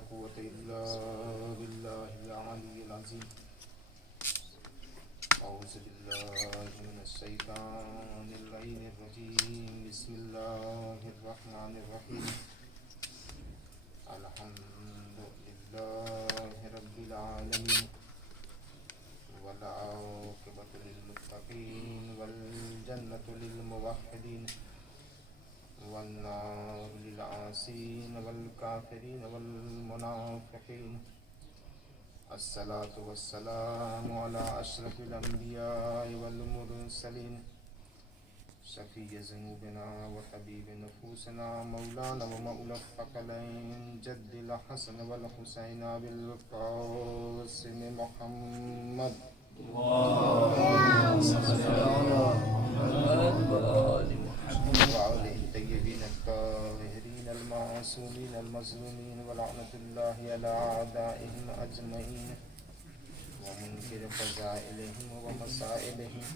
قوة إلا بالله العلي العظيم. أعوذ بالله من الشيطان اللعين الرجيم. بسم الله الرحمن الرحيم. الحمد لله رب العالمين والعاقبة للمتقين والجنة للموحدين والنار للعاصين والكافرين والمنافقين. الصلاة والسلام على أشرف الأنبياء والمرسلين شفيع ذنوبنا وحبيب نفوسنا مولانا ومولى الثقلين جد الحسن والحسين بالقاسم محمد اللهم صل على محمد وآل محمد وعلى الطيبين الطاهرين المعصومين المظلومين ولعنة الله على أعدائهم أجمعين ومنكر فضائلهم ومسائلهم.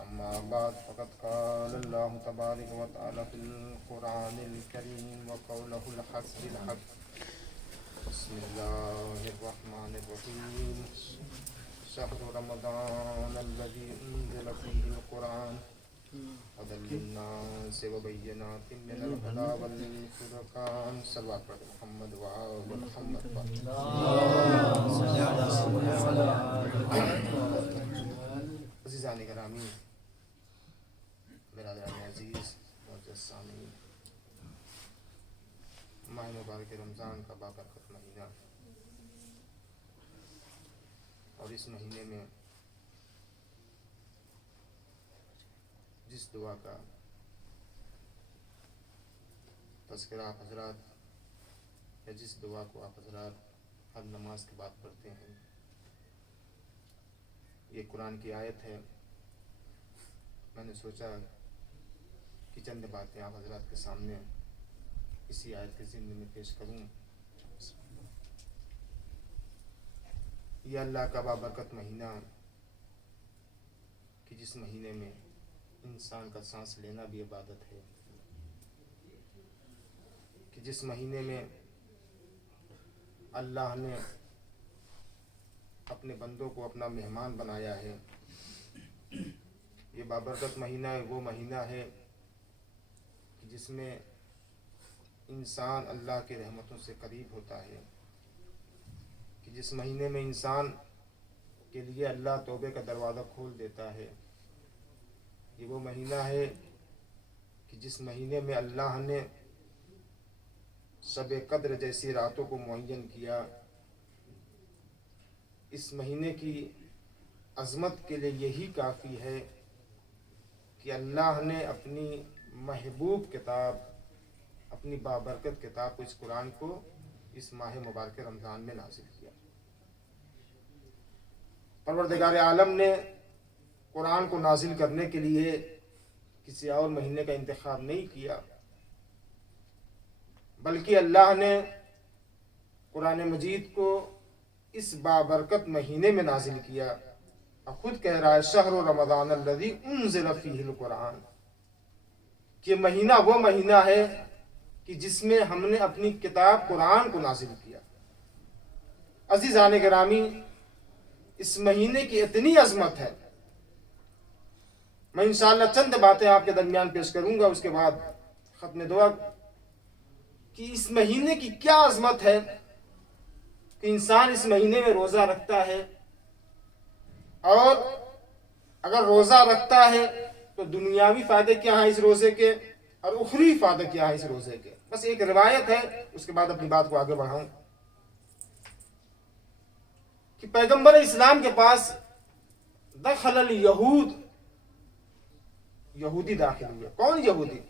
أما بعد فقد قال الله تبارك وتعالى في القرآن الكريم وقوله الحق بالحق. بسم الله الرحمن الرحيم. شهر رمضان الذي أنزل فيه القرآن هدى للناس وبينات من الهدى والفرقان. صلوات محمد وآل محمد. اللهم صل على محمد. عزیزان گرامی، برادران عزیز، معزز سامعین، ماہ مبارک رمضان کا بابرکت مہینہ، اور اس مہینے میں جس دعا کا تذکرہ آپ حضرات یا جس دعا کو آپ حضرات ہر نماز کے بعد پڑھتے ہیں، یہ قرآن کی آیت ہے. میں نے سوچا کہ چند باتیں آپ حضرات کے سامنے اسی آیت کے ضمن میں پیش کروں. یہ اللہ کا بابرکت مہینہ کہ جس مہینے میں انسان کا سانس لینا بھی عبادت ہے، کہ جس مہینے میں اللہ نے اپنے بندوں کو اپنا مہمان بنایا ہے. یہ بابرکت مہینہ وہ مہینہ ہے کہ جس میں انسان اللہ کی رحمتوں سے قریب ہوتا ہے، کہ جس مہینے میں انسان کے لیے اللہ توبے کا دروازہ کھول دیتا ہے. یہ وہ مہینہ ہے کہ جس مہینے میں اللہ نے شب قدر جیسی راتوں کو معین کیا. اس مہینے کی عظمت کے لیے یہی کافی ہے کہ اللہ نے اپنی محبوب کتاب، اپنی بابرکت کتاب کو، اس قرآن کو اس ماہ مبارک رمضان میں نازل کیا. پروردگار عالم نے قرآن کو نازل کرنے کے لیے کسی اور مہینے کا انتخاب نہیں کیا، بلکہ اللہ نے قرآن مجید کو اس بابرکت مہینے میں نازل کیا. اور خود کہہ رہا ہے شہر رمضان الذی انزل فیہ القرآن، کہ مہینہ وہ مہینہ ہے کہ جس میں ہم نے اپنی کتاب قرآن کو نازل کیا. عزیزان گرامی، اس مہینے کی اتنی عظمت ہے. میں انشاءاللہ چند باتیں آپ کے درمیان پیش کروں گا، اس کے بعد ختم دعا. کہ اس مہینے کی کیا عظمت ہے کہ انسان اس مہینے میں روزہ رکھتا ہے، اور اگر روزہ رکھتا ہے تو دنیاوی فائدے کیا ہیں اس روزے کے، اور اخروی فائدے کیا ہیں اس روزے کے. بس ایک روایت ہے، اس کے بعد اپنی بات کو آگے بڑھاؤں. کہ پیغمبر اسلام کے پاس دخل الیہود، یہودی داخل ہوئے. کون یہودی؟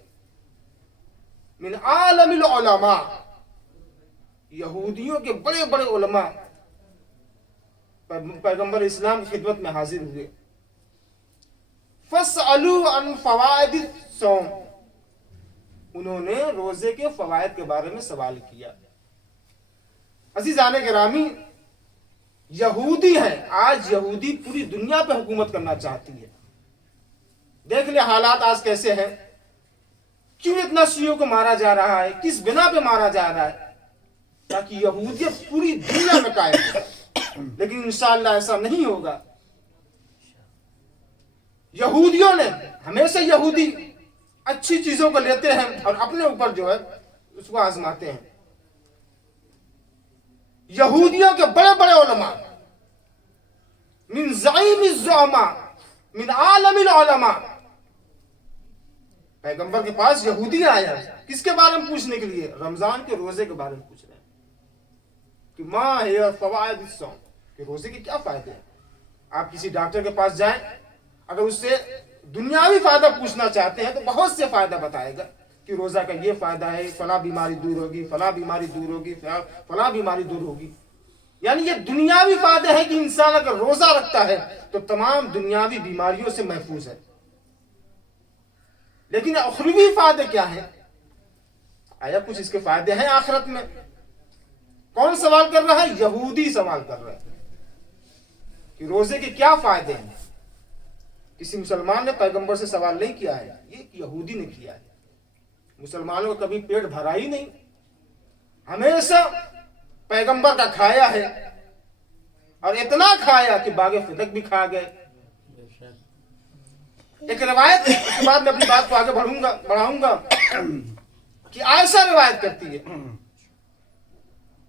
من عالم العلماء، یہودیوں کے بڑے بڑے علماء پیغمبر اسلام کی خدمت میں حاضر ہوئے. فَاسْأَلُوا عَنْ فَوَائِدِ الصَّوْمِ، انہوں نے روزے کے فوائد کے بارے میں سوال کیا. عزیزان گرامی، یہودی ہیں. آج یہودی پوری دنیا پہ حکومت کرنا چاہتی ہے. دیکھ لیں حالات آج کیسے ہیں. کیوں اتنا شیعوں کو مارا جا رہا ہے، کس بنا پہ مارا جا رہا ہے. تاکہ یہودیت پوری دنیا میں قائم ہو. لیکن انشاءاللہ ایسا نہیں ہوگا. یہودیوں نے ہمیشہ یہودی اچھی چیزوں کو لیتے ہیں اور اپنے اوپر جو ہے اس کو آزماتے ہیں. یہودیوں کے بڑے بڑے علماء من زعیم الزعماء من عالم العلماء پیغمبر کے پاس یہودی آیا کس کے بارے میں پوچھنے کے لیے؟ رمضان کے روزے کے بارے میں پوچھ رہے ہیں کہ ما ہی فوائد الصوم، کہ روزے کے کیا فائدے ہیں. آپ کسی ڈاکٹر کے پاس جائیں، اگر اس سے دنیاوی فائدہ پوچھنا چاہتے ہیں تو بہت سے فائدہ بتائے گا کہ روزہ کا یہ فائدہ ہے، فلاں بیماری دور ہوگی، فلاں بیماری دور ہوگی، فلاں بیماری دور ہوگی. یعنی یہ دنیاوی فائدہ ہے کہ انسان اگر روزہ رکھتا ہے تو تمام دنیاوی بیماریوں سے محفوظ ہے. لیکن اخروی فائدے کیا ہیں؟ آیا کچھ اس کے فائدے ہیں آخرت میں؟ کون سوال کر رہا ہے؟ یہودی سوال کر رہا ہے کہ روزے کے کیا فائدے ہیں. کسی مسلمان نے پیغمبر سے سوال نہیں کیا ہے، یہ یہودی نے کیا ہے. مسلمانوں کا کبھی پیٹ بھرا ہی نہیں، ہمیشہ پیغمبر کا کھایا ہے اور اتنا کھایا کہ باغ فدق بھی کھا گئے. ایک روایت اس کے بعد میں اپنی بات کو آگے بڑھاؤں گا کہ عائشہ روایت کرتی ہے،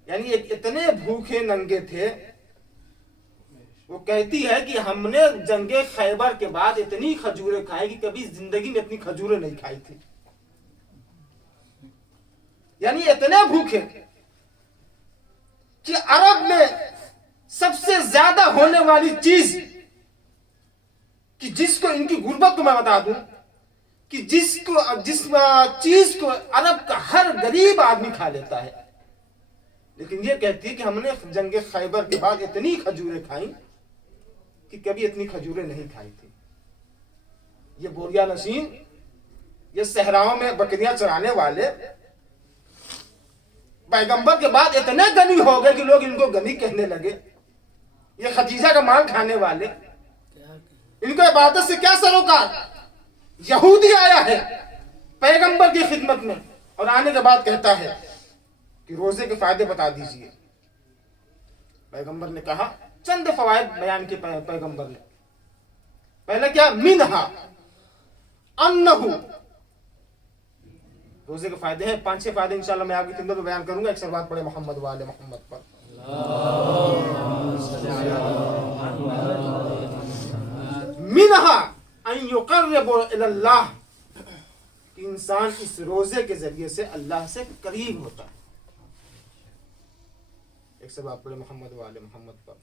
یعنی اتنے بھوکے ننگے تھے، وہ کہتی ہے کہ ہم نے جنگ خیبر کے بعد اتنی کھجوریں کھائی کہ کبھی زندگی میں اتنی کھجوریں نہیں کھائی تھی. یعنی اتنے بھوکے کہ عرب میں سب سے زیادہ ہونے والی چیز کہ جس کو ان کی غربت کو میں بتا دوں کہ جس چیز کو عرب کا ہر غریب آدمی کھا لیتا ہے، لیکن یہ کہتی ہے کہ ہم نے جنگ خیبر کے بعد اتنی کھجوریں کھائیں کہ کبھی اتنی کھجوریں نہیں کھائی تھی. یہ بوریا نشین، یہ صحراؤں میں بکریاں چرانے والے پیغمبر کے بعد اتنے غنی ہو گئے کہ لوگ ان کو غنی کہنے لگے. یہ خدیجہ کا مال کھانے والے، ان کو عبادت سے کیا سروکار. یہودی آیا ہے پیغمبر کی خدمت میں اور آنے کے بعد کہتا ہے کہ روزے کے فائدے بتا دیجئے. پیغمبر نے کہا، چند فوائد بیان کے پیغمبر نے. پہلا کیا؟ منہا انہو، روزے کے فائدے ہیں 5-6 فائدے انشاءاللہ میں آپ کی خدمت میں بیان کروں گا. ایک سلوات پڑھے محمد وآل محمد پر. منہا ان یقرب الی اللہ، کہ انسان اس روزے کے ذریعے سے اللہ سے قریب ہوتا ہے. ایک سلوات پڑھے محمد وآل محمد پر.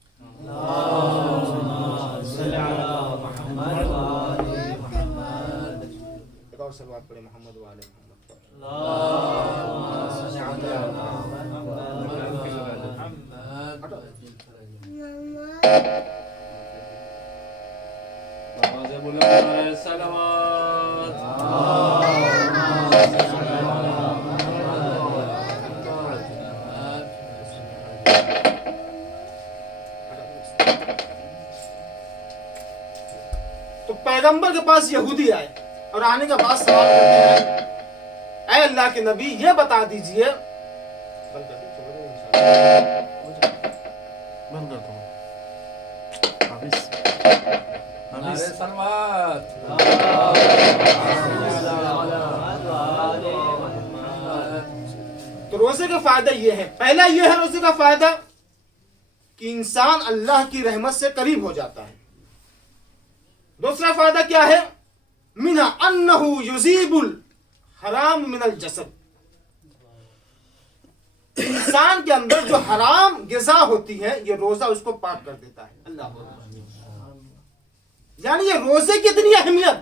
ایک اور سلوات پڑھے محمد وآل محمد پر. تو پیغمبر کے پاس یہودی آئے اور آنے کے بعد سوال کرتے ہیں، اے اللہ کے نبی یہ بتا دیجئے. تو روزے کا فائدہ یہ ہے. پہلا یہ ہے روزے کا فائدہ کہ انسان اللہ کی رحمت سے قریب ہو جاتا ہے. دوسرا فائدہ کیا ہے؟ منہا انہو یذیب الحرام من الجسد، انسان کے اندر جو حرام غذا ہوتی ہے یہ روزہ اس کو پاک کر دیتا ہے. اللہ، یعنی یہ روزے کی اتنی اہمیت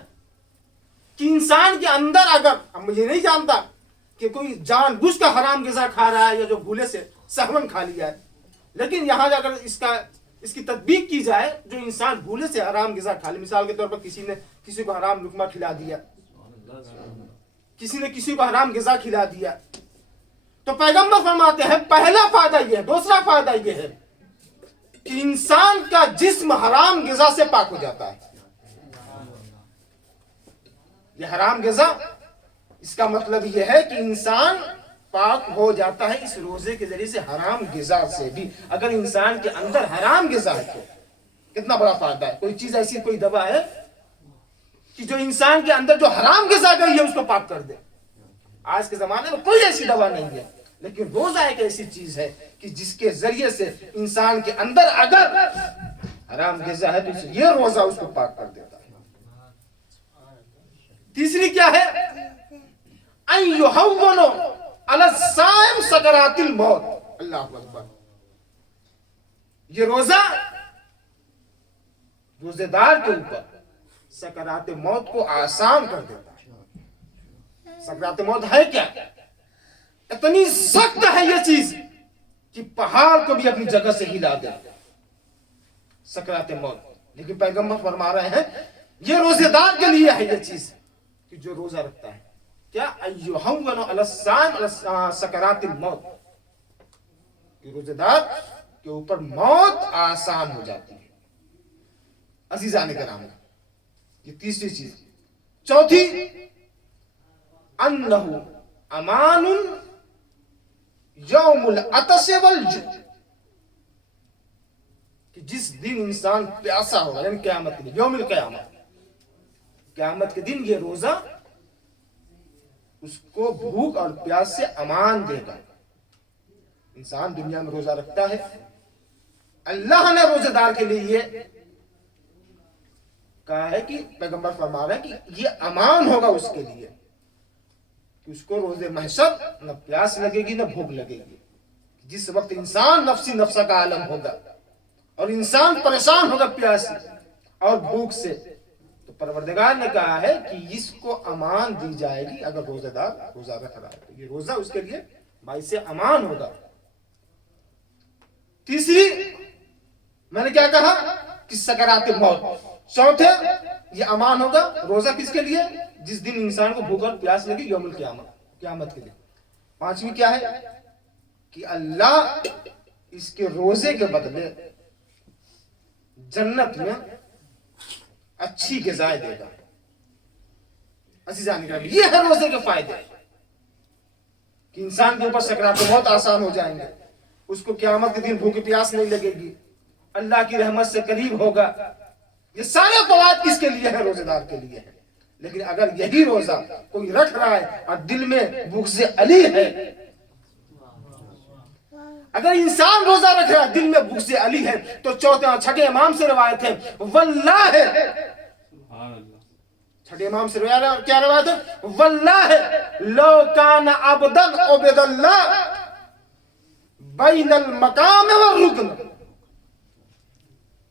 کہ انسان کے اندر، اگر ہم یہ نہیں جانتا کہ کوئی جان بوجھ کا حرام غذا کھا رہا ہے یا جو بھولے سے سہون کھا لیا ہے، لیکن یہاں جا کر اس کی تطبیق کی جائے، جو انسان بھولے سے حرام غذا کھا لے، مثال کے طور پر کسی نے کسی کو حرام لقمہ کھلا دیا، کسی نے کسی کو حرام غذا کھلا دیا، تو پیغمبر فرماتے ہیں پہلا فائدہ یہ ہے. دوسرا فائدہ یہ ہے کہ انسان کا جسم حرام غذا سے پاک ہو جاتا ہے. یہ حرام غذا، اس کا مطلب یہ ہے کہ انسان پاک ہو جاتا ہے اس روزے کے ذریعے سے حرام غذا سے بھی. اگر انسان کے اندر حرام غذا ہے تو کتنا بڑا فائدہ ہے. کوئی چیز ایسی کوئی دوا ہے کہ جو انسان کے اندر جو حرام غذا گئی ہے اس کو پاک کر دے؟ آج کے زمانے میں کوئی ایسی دوا نہیں ہے. لیکن روزہ ایک ایسی چیز ہے کہ جس کے ذریعے سے انسان کے اندر اگر حرام غذا ہے تو یہ روزہ اس کو پاک کر دیتا ہے. تیسری کیا ہے؟ ان یہون علی الصائم سکرات الموت. اللہ اکبر. یہ روزہ روزے دار کے اوپر سکرات موت کو آسان کر دیتا ہے. سکرات موت ہے کیا؟ اتنی سخت ہے یہ چیز کہ پہاڑ کو بھی اپنی جگہ سے ہلا دے. سکرات موت. لیکن پیغمبر فرما رہے ہیں یہ روزے دار کے لیے ہے یہ چیز کہ جو روزہ رکھتا ہے. کیا ایہون علی الصائم سکرات الموت. کہ روزے دار کے اوپر موت آسان ہو جاتی ہے. عزیزان کرام یہ تیسری چیز. چوتھی انہ امان یوم العطش والجوع. کہ جس دن انسان پیاسا ہوگا یعنی قیامت کے دن یوم القیامت قیامت کے دن یہ روزہ اس کو بھوک اور پیاس سے امان دے گا. انسان دنیا میں روزہ رکھتا ہے. اللہ نے روزے دار کے لیے یہ کہا ہے کہ پیغمبر فرما رہے ہیں کہ یہ امان ہوگا اس کے لیے کہ اس کو روزے محشر نہ پیاس لگے گی نہ بھوک لگے گی. جس وقت انسان نفسی نفسہ کا عالم ہوگا اور انسان پریشان ہوگا پیاس اور بھوک سے تو پروردگار نے کہا ہے کہ اس کو امان دی جائے گی اگر روزہ دار روزہ رکھ رہا ہے تو یہ روزہ اس کے لیے باعث امان ہوگا. تیسری میں نے کیا کہا کہ سکرات موت. چوتھے یہ امان ہوگا روزہ کس کے لیے؟ جس دن انسان کو بھوک اور پیاس لگی یوم القیامت قیامت کے دن. پانچویں کیا ہے کہ اللہ اس کے روزے کے بدلے جنت میں اچھی غذائیں دے گا. عزیزان کرام یہ ہے روزے کے فائدے کہ انسان کے اوپر سکرات موت آسان ہو جائیں گے. اس کو قیامت کے دن بھوک پیاس نہیں لگے گی. اللہ کی رحمت سے قریب ہوگا. یہ سارے فوائد کس کے لیے ہیں؟ روزے دار کے لیے ہیں. لیکن اگر یہی روزہ کوئی رکھ رہا ہے اور دل میں بغض علی ہے, اگر انسان روزہ رکھ رہا ہے دل میں بغض علی ہے تو چوتھے اور چھٹے امام سے روایت ہے واللہ چھٹے امام سے کیا روایت ہے واللہ لو کان عبدا عبد اللہ بین المقام والرکن.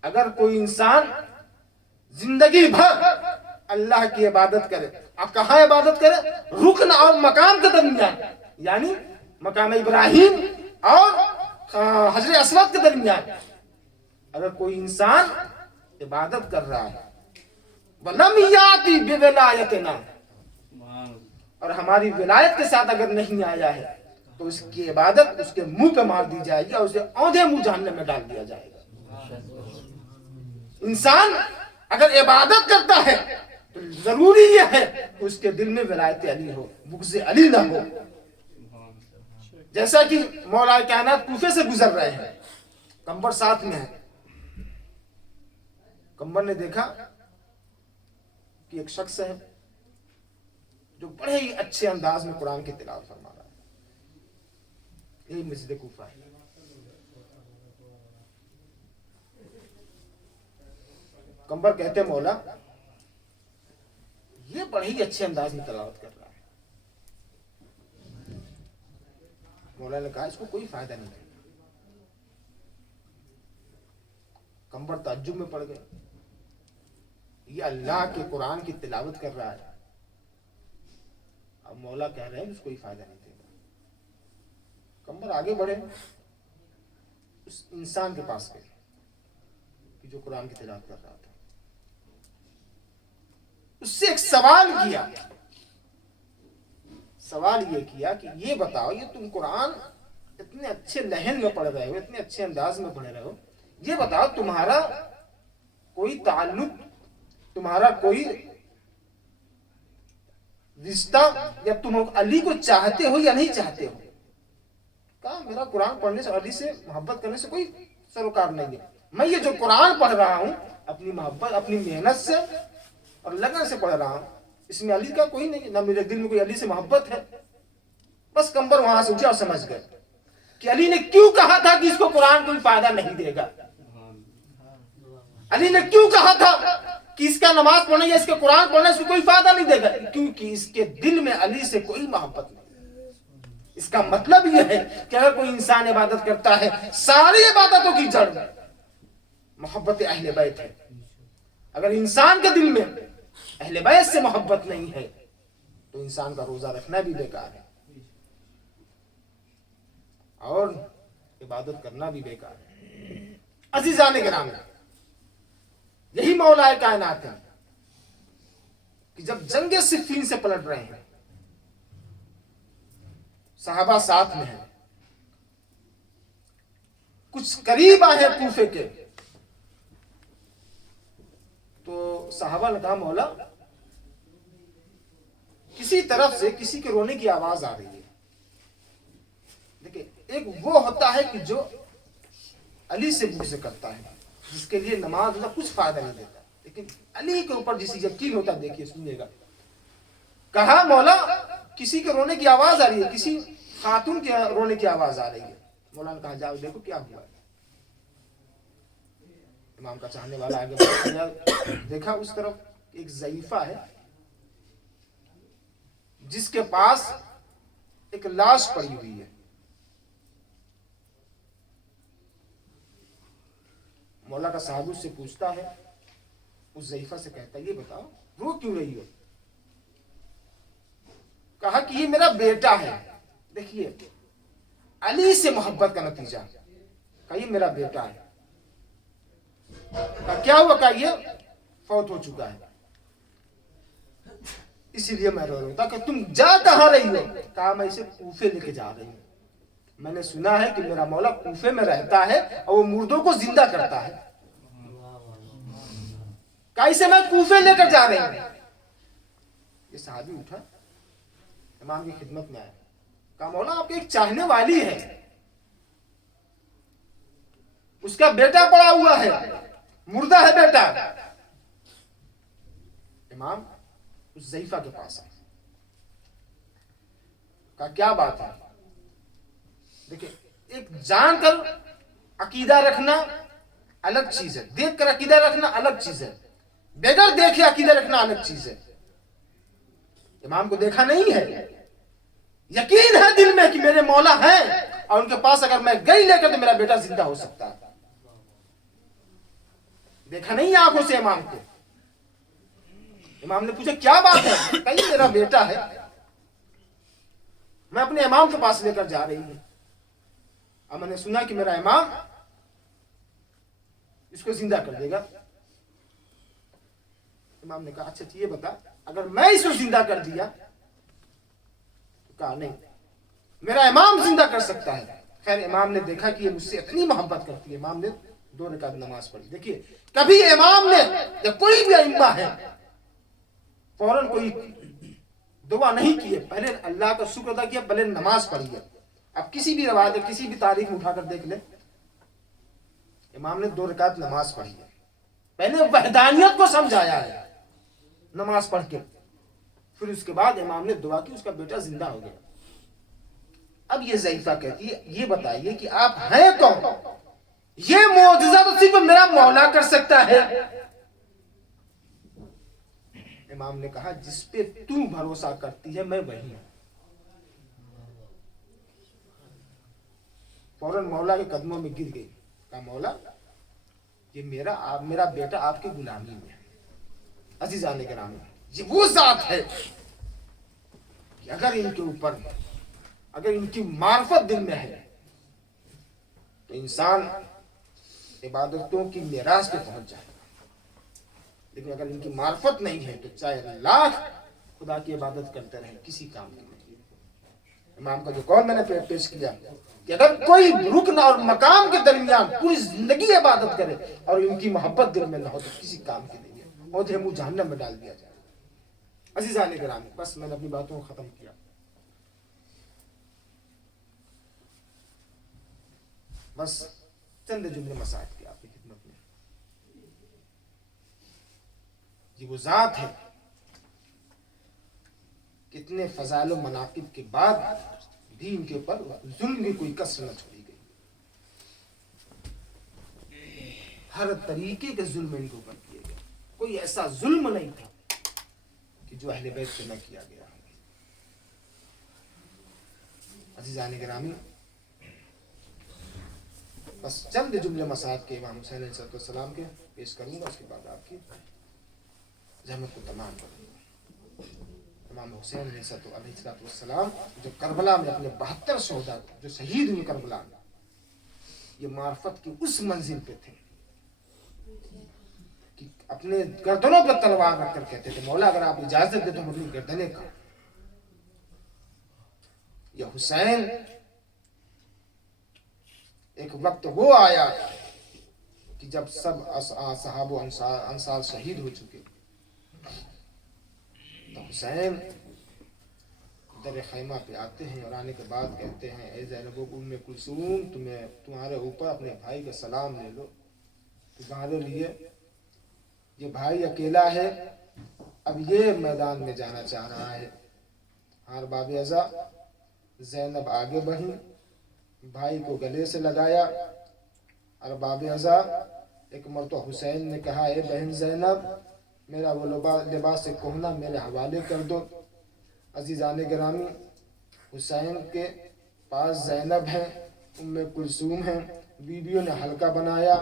اگر کوئی انسان زندگی بھر اللہ کی عبادت کرے, اب کہاں عبادت کرے؟ رکن اور مقام کے درمیان, یعنی مقام ابراہیم اور حجر اسود کے درمیان اگر کوئی انسان عبادت کر رہا ہے وَلَمْ يَأْتِ بِوِلَایَتِنَا اور ہماری ولایت کے ساتھ اگر نہیں آیا ہے تو اس کی عبادت اس کے منہ پہ مار دی جائے گی اور اسے اوندھے منہ جہنم میں ڈال دیا جائے گا. انسان اگر عبادت کرتا ہے تو ضروری یہ ہے کہ اس کے دل میں ولایت علی ہو, بغض علی نہ ہو. جیسا کہ مولا کائنات کوفے سے گزر رہے ہیں, کمبر ساتھ میں ہے. کمبر نے دیکھا کہ ایک شخص ہے جو بڑے ہی اچھے انداز میں قرآن کی تلاوت فرما رہا ہے. یہی مسجد کوفہ ہے. کمبر کہتے مولا یہ بڑے ہی اچھے انداز میں تلاوت کر رہا ہے. مولا نے کہا اس کو کوئی فائدہ نہیں ہے. کمبر تعجب میں پڑ گئے, یہ اللہ کے قرآن کی تلاوت کر رہا ہے, اب مولا کہہ رہے ہیں اس کو کوئی فائدہ نہیں دے گا. کمبر آگے بڑھے, اس انسان کے پاس گئے کہ جو قرآن کی تلاوت کر رہا تھا. اس سے ایک سوال کیا. سوال یہ کیا کہ یہ بتاؤ, یہ تم قرآن اتنے اچھے لہن میں پڑھ رہے ہو, اتنے اچھے انداز میں پڑھ رہے ہو, یہ بتاؤ تمہارا کوئی تعلق, تمہارا کوئی رشتہ, یا تم علی کو چاہتے ہو یا نہیں چاہتے ہو؟ کہا میرا قرآن پڑھنے سے، علی سے محبت کرنے سے کوئی سروکار نہیں ہے، میں یہ جو قرآن پڑھ رہا ہوں اپنی محبت، اپنی محنت سے اور لگن سے پڑھ رہا ہوں، اس میں علی کا کوئی نہیں، نہ میرے دل میں کوئی علی سے محبت ہے۔ بس کمبر وہاں سے اٹھے اور سمجھ گئے کہ علی نے کیوں کہا تھا کہ اس کو قرآن کوئی فائدہ نہیں دے گا، علی نے کیوں کہا تھا کہ اس کا نماز پڑھنا یا اس کے قرآن پڑھنا اس کو کوئی فائدہ نہیں دے گا، کیونکہ اس کے دل میں علی سے کوئی محبت نہیں۔ اس کا مطلب یہ ہے کہ اگر کوئی انسان عبادت کرتا ہے، ساری عبادتوں کی جڑ محبت اہل بیت ہے۔ اگر انسان کے دل میں اہل بیت سے محبت نہیں ہے تو انسان کا روزہ رکھنا بھی بیکار ہے اور عبادت کرنا بھی بیکار ہے۔ عزیزان گرامی، یہی مولا کائنات ہے کہ جب جنگ صفین سے پلٹ رہے ہیں، صحابہ ساتھ میں ہیں، کچھ قریب آئے کوفے کے، تو صحابہ نے کہا مولا کسی طرف سے کسی کے رونے کی آواز آ رہی ہے۔ دیکھیں، ایک وہ ہوتا ہے کہ جو علی سے بغض کرتا ہے، جس کے لیے نماز کچھ فائدہ نہیں دیتا، لیکن علی کے اوپر جس یقین ہوتا ہے، دیکھیے سنیے گا، کہا مولا کسی کے رونے کی آواز آ رہی ہے، کسی خاتون کے رونے کی آواز آ رہی ہے۔ مولا نے کہا جاؤ دیکھو کیا ہوا۔ امام کا چاہنے والا آگے بڑھ گیا، دیکھا اس طرف ایک ضعیفہ ہے جس کے پاس ایک لاش پڑی ہوئی ہے۔ مولا کا صاحب اس سے پوچھتا ہے، اس ضعیفہ سے کہتا ہے یہ بتاؤ رو کیوں رہی ہو؟ کہا کہ یہ میرا بیٹا ہے۔ دیکھیے علی سے محبت کا نتیجہ، کہا یہ میرا بیٹا ہے۔ کہا کیا ہوا؟ کہا یہ فوت ہو چکا ہے، اسی لیے میں رو رہا ہوں۔ کہا کہ تم جا کہاں رہی ہو؟ کہا میں اسے کوفے لے کے جا رہی ہوں، میں نے سنا ہے کہ میرا مولا کوفے میں رہتا ہے اور وہ مردوں کو زندہ کرتا ہے۔ کہا اسے میں کوفے لے کر جا رہی ہوں۔ یہ صحابی اٹھا، امام کی خدمت میں آیا، کہا مولا آپ کی ایک چاہنے والی ہے، اس کا بیٹا پڑا ہوا ہے، مردہ ہے بیٹا۔ امام اس ضعیفہ کے پاس آئے، کہا کیا بات ہے؟ دیکھیں، ایک جان کر عقیدہ رکھنا الگ چیز ہے، دیکھ کر عقیدہ رکھنا الگ چیز ہے، بغیر دیکھے عقیدہ رکھنا الگ چیز ہے۔ امام کو دیکھا نہیں ہے، یقین ہے دل میں کہ میرے مولا ہیں اور ان کے پاس اگر میں گئی لے کر تو میرا بیٹا زندہ ہو سکتا ہے۔ دیکھا نہیں آنکھوں سے امام کو۔ امام نے پوچھا کیا بات ہے؟ کہیں میرا بیٹا ہے، میں اپنے امام کے پاس لے کر جا رہی ہوں، اور میں نے سنا کہ میرا امام اس کو زندہ کر دے گا۔ امام نے کہا اچھا یہ بتا اگر میں اس کو زندہ کر دیا؟ کہا نہیں، میرا امام زندہ کر سکتا ہے۔ خیر امام نے دیکھا کہ یہ مجھ سے اتنی محبت کرتی ہے، امام نے 2 رکعت نماز پڑھی۔ دیکھیے کبھی امام نے یا کوئی بھی ائمہ ہے فوراً کوئی دعا نہیں کی ہے، پہلے اللہ کا شکر ادا کیا، پہلے نماز پڑھی ہے۔ اب کسی بھی روایت کسی بھی تاریخ میں اٹھا کر دیکھ لیں، امام نے 2 رکعت نماز پڑھی ہے، پہلے وحدانیت کو سمجھایا ہے نماز پڑھ کے، پھر اس کے بعد امام نے دعا کی، اس کا بیٹا زندہ ہو گیا۔ اب یہ ضعیفہ کہتی ہے یہ بتائیے کہ آپ ہیں کون؟ یہ معجزہ تو صرف میرا مولا کر سکتا ہے۔ امام نے کہا جس پہ تو بھروسہ کرتی ہے میں وہی ہوں۔ فوراً مولا کے قدموں میں گر گئی، کہا مولا یہ میرا بیٹا آپ کی غلامی میں ہے۔ عزیزان گرامی، یہ وہ ذات ہے کہ اگر ان کے اوپر اگر ان کی معرفت دل میں ہے تو انسان عبادتوں کی معراج پہ پہنچ جائے گا، لیکن اگر ان کی معرفت نہیں ہے تو چاہے لاکھ خدا کی عبادت کرتے رہے کسی کام کی نہیں۔ امام کا جو قول میں نے پیش کیا کہ اگر کوئی رکن اور مقام کے درمیان پوری زندگی عبادت کرے اور ان کی محبت دل میں نہ ہو تو کسی کام کی نہیں ہے، اور جو منہ جہنم میں ڈال دیا جائے۔ عزیزان گرامی، بس میں نے اپنی باتوں کو ختم کیا۔ بس چند جملے مسائل کی آپ کی خدمت میں. یہ وہ ذات ہے کتنے فضائل و مناقب کے بعد بھی ان کے اوپر ظلم کی کوئی کسر نہ چھوڑی گئی. ہر طریقے کے ظلم ان کے اوپر کیے گئے. کوئی ایسا ظلم نہیں تھا کہ جو اہل بیت سے نہ کیا گیا. عزیزان گرامی، بس چند جملے مساعد کے امام حسین علیہ السلام کے پیش کروں گا، اس کے بعد آپ کی زحمت کو تمام کروں گا. امام حسین علیہ السلام جو کربلا میں اپنے 72 شہداء جو شہید ہوئے کربلا میں، یہ معرفت کی اس منزل پہ تھے کہ اپنے گردنوں پر تلوار رکھ کر کہتے تھے مولا اگر آپ اجازت دے تو ہم اپنی گردنیں کا. یہ حسین ایک وقت وہ آیا کہ جب سب صحابہ و انصار شہید ہو چکے تو حسین در خیمہ پہ آتے ہیں اور آنے کے بعد کہتے ہیں اے زینب و ام کلثوم تمہارے اوپر اپنے بھائی کا سلام لے لو. تمہارے لیے یہ بھائی اکیلا ہے، اب یہ میدان میں جانا چاہ رہا ہے. ہر باب ازا زینب آگے بڑھی، بھائی کو گلے سے لگایا. اور باب ازا ایک مرتبہ حسین نے کہا اے بہن زینب میرا وہ لباس کہنا میرے حوالے کر دو. عزیزان گرامی، حسین کے پاس زینب ہیں، ام کلثوم ہیں. بیویوں نے حلقہ بنایا.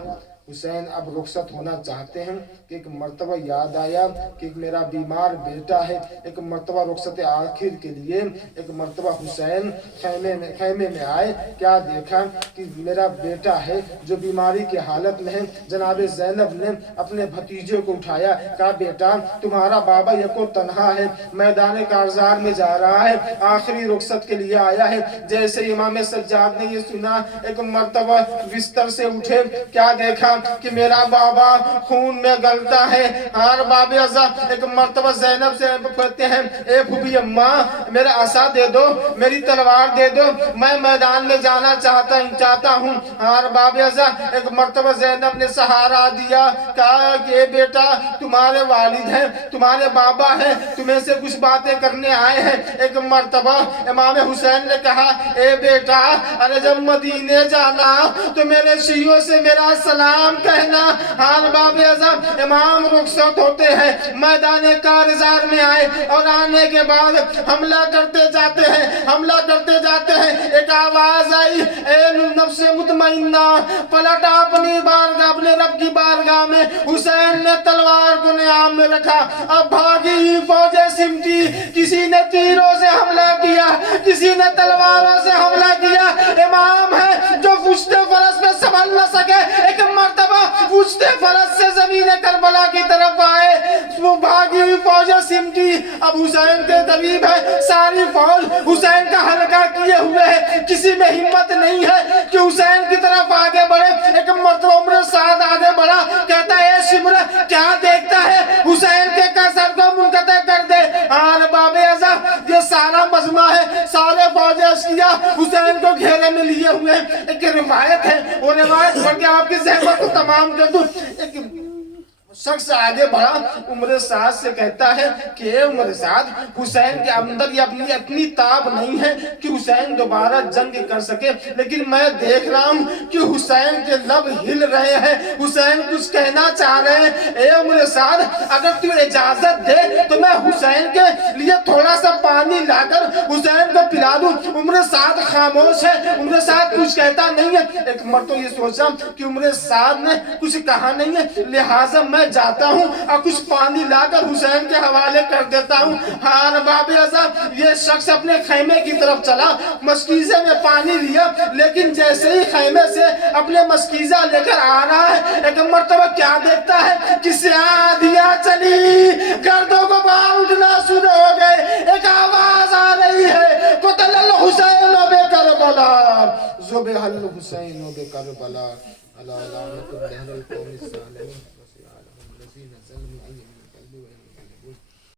حسین اب رخصت ہونا چاہتے ہیں کہ ایک مرتبہ یاد آیا کہ ایک میرا بیمار بیٹا ہے. ایک مرتبہ رخصت آخر کے لیے ایک مرتبہ حسین خیمے میں آئے. کیا دیکھا کہ میرا بیٹا ہے جو بیماری کی حالت میں ہے. جناب زینب نے اپنے بھتیجے کو اٹھایا، کہا بیٹا تمہارا بابا یکو تنہا ہے، میدان کارزار میں جا رہا ہے، آخری رخصت کے لیے آیا ہے. جیسے امام سجاد نے یہ سنا ایک مرتبہ بستر سے اٹھے، کیا دیکھا کہ میرا بابا خون میں گلتا ہے. ہر باب ازا ایک مرتبہ زینب سے کہتے ہیں اے پھوپھی اماں میرا عصا دے دو، میری تلوار دے دو، میں میدان میں جانا چاہتا ہوں. ہر باب ازا ایک مرتبہ زینب نے سہارا دیا، کہا کہ اے بیٹا تمہارے والد ہیں، تمہارے بابا ہیں، تمہیں سے کچھ باتیں کرنے آئے ہیں. ایک مرتبہ امام حسین نے کہا اے بیٹا ارے جب مدینے جانا تو میرے شیعوں سے میرا سلام کہنا. ہر باب ازا امام رخصت ہوتے ہیں، میدان کارزار میں آئے اور آنے کے بعد حملہ کرتے جاتے ہیں. ایک آواز آئی اے نفس مطمئنہ پلٹا اپنی بارگاہ، اپنے رب کی بارگاہ میں. حسین نے تلوار کو نیام میں رکھا، اب بھاگی فوجیں سمٹی. کسی نے تیروں سے حملہ کیا، کسی نے تلواروں سے حملہ کیا. امام ہے جو پشت فرس میں سنبھل نہ سکے، ایک مرتبہ پشت فرس سے زمین کربلا کی طرف آئے. وہ بھاگی ہوئی فوجیں سمٹی. اب حسین کے قریب ہے، ساری فوج حسین کا حلقہ کیے ہوئے ہے. کسی میں ہمت نہیں ہے کہ حسین کی طرف آگے بڑھے. ایک مرتبہ عمر سعد آگے بڑھا، کہتا ہے اے سمر کیا دیکھتا ہے، حسین کے سر کو منقطع کر دے. ہر باب ازا یہ سارا مجمع ہے، سارے فوج اشقیا حسین کو گھیرے میں لیے ہوئے ہیں. ایک روایت ہے، وہ روایت پڑھ کے آپ کی زحمت کو تمام کر دوں. ایک شخص آگے بڑھا، عمر سعد سے کہتا ہے کہ اے عمر سعد حسین کے اندر یہ اپنی تاب نہیں ہے کہ حسین دوبارہ جنگ کر سکے، لیکن میں دیکھ رہا ہوں کہ حسین کے لب ہل رہے ہیں، حسین کچھ کہنا چاہ رہے ہیں. اے عمر سعد اگر تو اجازت دے تو میں حسین کے لیے تھوڑا سا پانی لا کر حسین کو پلا دوں. عمر سعد خاموش ہے، عمر سعد کچھ کہتا نہیں ہے. ایک مرتبہ یہ سوچا کہ عمر سعد نے کچھ کہا نہیں ہے، لہٰذا میں جاتا ہوں اور کچھ پانی لا کر حسین کے حوالے کر دیتا ہوں. ہاں باب ازا یہ شخص اپنے خیمے کی طرف چلا، مشکیزے میں پانی لیا، لیکن جیسے ہی خیمے سے اپنے مشکیزہ لے کر آ رہا ہے، ایک مرتبہ کیا دیکھتا ہے کہ آندھیاں چلی، گردوں کو باہر اٹھنا شروع ہو گئے. ایک آواز آ رہی ہے قتل الحسین بے کربلا، ذبح الحسین بے کربلا، اللہ لعنت الدہر القوم الظالمین.